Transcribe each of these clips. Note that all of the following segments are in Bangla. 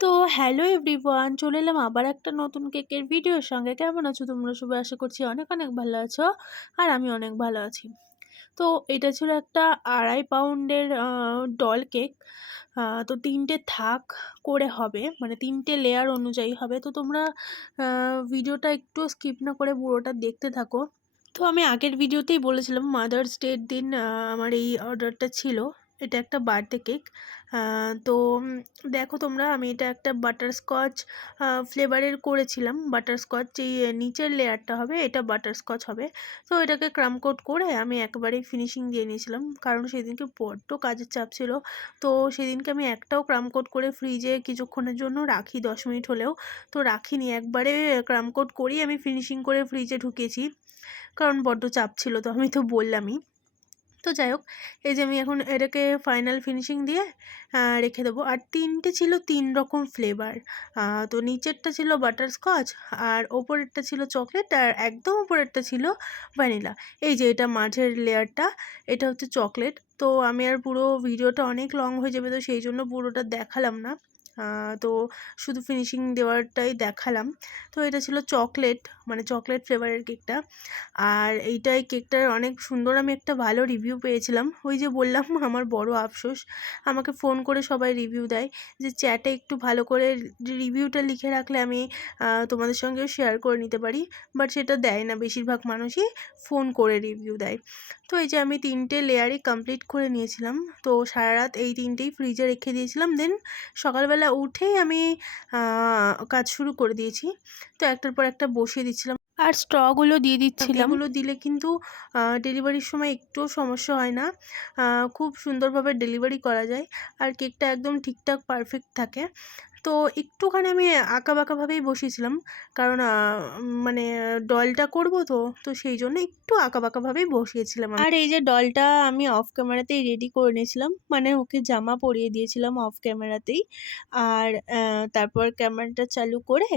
তো হ্যালো এভরিওয়ান চলে এলাম আবার একটা নতুন কেকের ভিডিওর সঙ্গে। কেমন আছো তোমরা? সবাই আশা করছি অনেক অনেক ভালো আছো আর আমি অনেক ভালো আছি। তো এটা ছিল একটা আড়াই পাউন্ডের ডল কেক তো তিনটে থাক করে হবে মানে তিনটে লেয়ার অনুযায়ী হবে। তো তোমরা ভিডিওটা একটু স্কিপ না করে পুরোটা দেখতে থাকো। তো আমি আগের ভিডিওতেই বলেছিলাম মাদার্স ডের দিন আমার এই অর্ডারটা ছিল। এটা একটা বার্থডে কেক। তো দেখো তোমরা, আমি এটা একটা বাটারস্কচ ফ্লেভারের করেছিলাম। বাটারস্কচ যেই নিচের লেয়ারটা হবে, এটা বাটারস্কচ হবে। তো এটাকে ক্রাম কোট করে আমি একবারেই ফিনিশিং দিয়ে নিয়েছিলাম। কারণ সেদিনকে বড্ড কাজের চাপ ছিল। তো সেদিনকে আমি একটাও ক্রাম কোট করে ফ্রিজে কিছুক্ষণের জন্য রাখি, দশ মিনিট হলেও। তো রাখিনি, একবারে ক্রাম কোট করেই আমি ফিনিশিং করে ফ্রিজে ঢুকিয়েছি কারণ বড্ড চাপ ছিল, তো আমি তো বললামই। তো যাই হোক, এই যে আমি এখন এটাকে ফাইনাল ফিনিশিং দিয়ে রেখে দেবো। আর তিনটে ছিল তিন রকম ফ্লেভার তো নিচেরটা ছিল বাটারস্কচ আর ওপরেরটা ছিল চকলেট আর একদম ওপরেরটা ছিল ভ্যানিলা এই যে এটা মাঝের লেয়ারটা, এটা হচ্ছে চকলেট তো আমি আর পুরো ভিডিওটা অনেক লং হয়ে যাবে, তো সেই জন্য পুরোটা দেখালাম না। তো শুধু ফিনিশিং দেওয়ারটাই দেখালাম। তো এটা ছিল চকলেট মানে চকলেট ফ্লেভারের কেকটা আর এইটাই কেকটার অনেক সুন্দর আমি একটা ভালো রিভিউ পেয়েছিলাম। ওই যে বললাম, আমার বড় আফসোস। আমাকে ফোন করে সবাই রিভিউ দেয় যে চ্যাটে একটু ভালো করে রিভিউটা লিখে রাখলে আমি তোমাদের সঙ্গেও শেয়ার করে নিতে পারি। বাট সেটা দেয় না, বেশিরভাগ মানুষই ফোন করে রিভিউ দেয়। তো এই যে আমি তিনটে লেয়ারই কমপ্লিট করে নিয়েছিলাম। তো সারা রাত এই তিনটেই ফ্রিজে রেখে দিয়েছিলাম। দেন সকালবেলা উঠেই আমি কাজ শুরু করে দিয়েছি। তো একটার পর একটা বসিয়ে দিচ্ছিলাম। আর স্ট্রগুলো দিয়ে দিচ্ছিলাম। এগুলো দিলে কিন্তু ডেলিভারির সময় একটু সমস্যা হয় না। খুব সুন্দরভাবে ডেলিভারি করা যায়। আর কেকটা একদম ঠিকঠাক পারফেক্ট থাকে। তো একটুখানি আমি আঁকা বাঁকাভাবেই বসিয়েছিলাম। কারণ মানে ডলটা করব তো তো সেই জন্য একটু আঁকা বাঁকাভাবেই বসিয়েছিলাম আর এই যে ডলটা আমি অফ ক্যামেরাতেই রেডি করে নিয়েছিলাম। মানে ওকে জামা পরিয়ে দিয়েছিলাম অফ ক্যামেরাতেই। আর তারপর ক্যামেরাটা চালু করে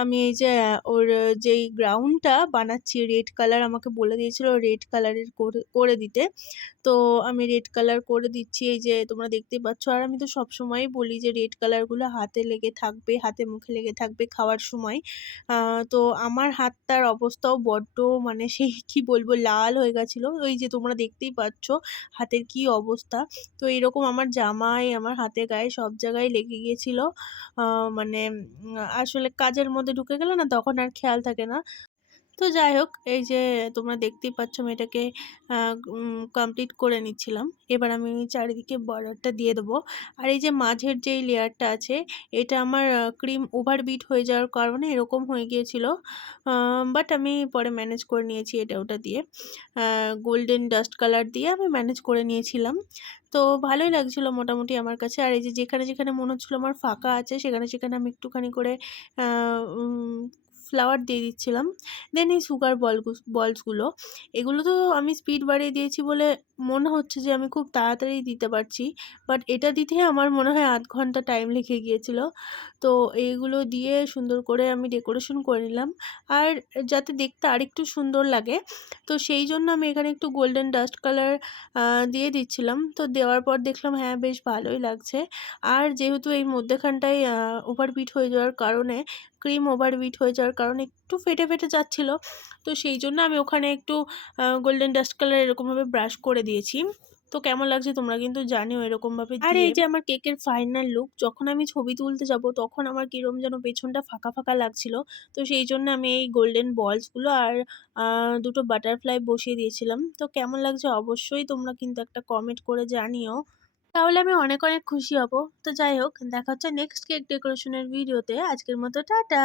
আমি এই যে ওর যেই গ্রাউন্ডটা বানাচ্ছি, রেড কালার আমাকে বলে দিয়েছিল রেড কালারের করে দিতে। তো আমি রেড কালার করে দিচ্ছি, এই যে তোমরা দেখতেই পাচ্ছ। আর আমি তো সবসময়ই বলি যে রেড কালারগুলো হাতে লেগে থাকবে, হাতে মুখে লেগে থাকবে খাওয়ার সময়। তো আমার হাতটার অবস্থাও বড্ড মানে সেই কি বলব, লাল হয়ে গেছিল। ওই যে তোমরা দেখতেই পাচ্ছ হাতের কি অবস্থা। তো এরকম আমার জামাই, আমার হাতে গায়ে সব জায়গায় লেগে গিয়েছিল। মানে আসলে কাজের মধ্যে ঢুকে গেলে না তখন আর খেয়াল থাকে না। তো যাই হোক, এই যে তোমরা দেখতেই পাচ্ছ আমি এটাকে কমপ্লিট করে নিচ্ছিলাম। এবার আমি চারিদিকে বর্ডারটা দিয়ে দেবো। আর এই যে মাঝের যেই লেয়ারটা আছে, এটা আমার ক্রিম ওভার বিট হয়ে যাওয়ার কারণে এরকম হয়ে গিয়েছিল। বাট আমি পরে ম্যানেজ করে নিয়েছি এটা ওটা দিয়ে। গোল্ডেন ডাস্ট কালার দিয়ে আমি ম্যানেজ করে নিয়েছিলাম। তো ভালোই লাগছিল মোটামুটি আমার কাছে। আর এই যে যেখানে যেখানে মনে হচ্ছিল আমার ফাঁকা আছে, সেখানে সেখানে আমি একটুখানি করে ফ্লাওয়ার দিয়ে দিচ্ছিলাম। দেন এই সুগার বল বলসগুলো এগুলো তো আমি স্পিড বাড়িয়ে দিয়েছি বলে মনে হচ্ছে যে আমি খুব তাড়াতাড়ি দিতে পারছি। বাট এটা দিতে আমার মনে হয় আধ ঘণ্টা টাইম লেগে গিয়েছিল। তো এইগুলো দিয়ে সুন্দর করে আমি ডেকোরেশন করে নিলাম। আর যাতে দেখতে আরেকটু সুন্দর লাগে, তো সেই জন্য আমি এখানে একটু গোল্ডেন ডাস্ট কালার দিয়ে দিচ্ছিলাম। তো দেওয়ার পর দেখলাম হ্যাঁ বেশ ভালোই লাগছে। আর যেহেতু এই মধ্যেখানটায় ওভারবিট হয়ে যাওয়ার কারণে ক্রিম ওভারবিট হয়ে যাওয়ার কারণে একটু ফেটে ফেটে যাচ্ছিল। তো সেই জন্য আমি ওখানে একটু গোল্ডেন ডাস্ট কালার এরকমভাবে ব্রাশ করে দিয়েছি। তো কেমন লাগছে তোমরা কিন্তু জানিও এরকমভাবে আর এই যে আমার কেকের ফাইনাল লুক যখন আমি ছবি তুলতে যাব তখন আমার কীরকম যেন পেছনটা ফাঁকা ফাঁকা লাগছিল। তো সেই জন্য আমি এই গোল্ডেন বলসগুলো আর দুটো বাটারফ্লাই বসিয়ে দিয়েছিলাম। তো কেমন লাগছে অবশ্যই তোমরা কিন্তু একটা কমেন্ট করে জানিও। তাহলে আমি অনেক অনেক খুশি হব। তো যাই হোক দেখা হচ্ছে নেক্সট কেক ডেকোরেশনের ভিডিওতে আজকের মতো টাটা!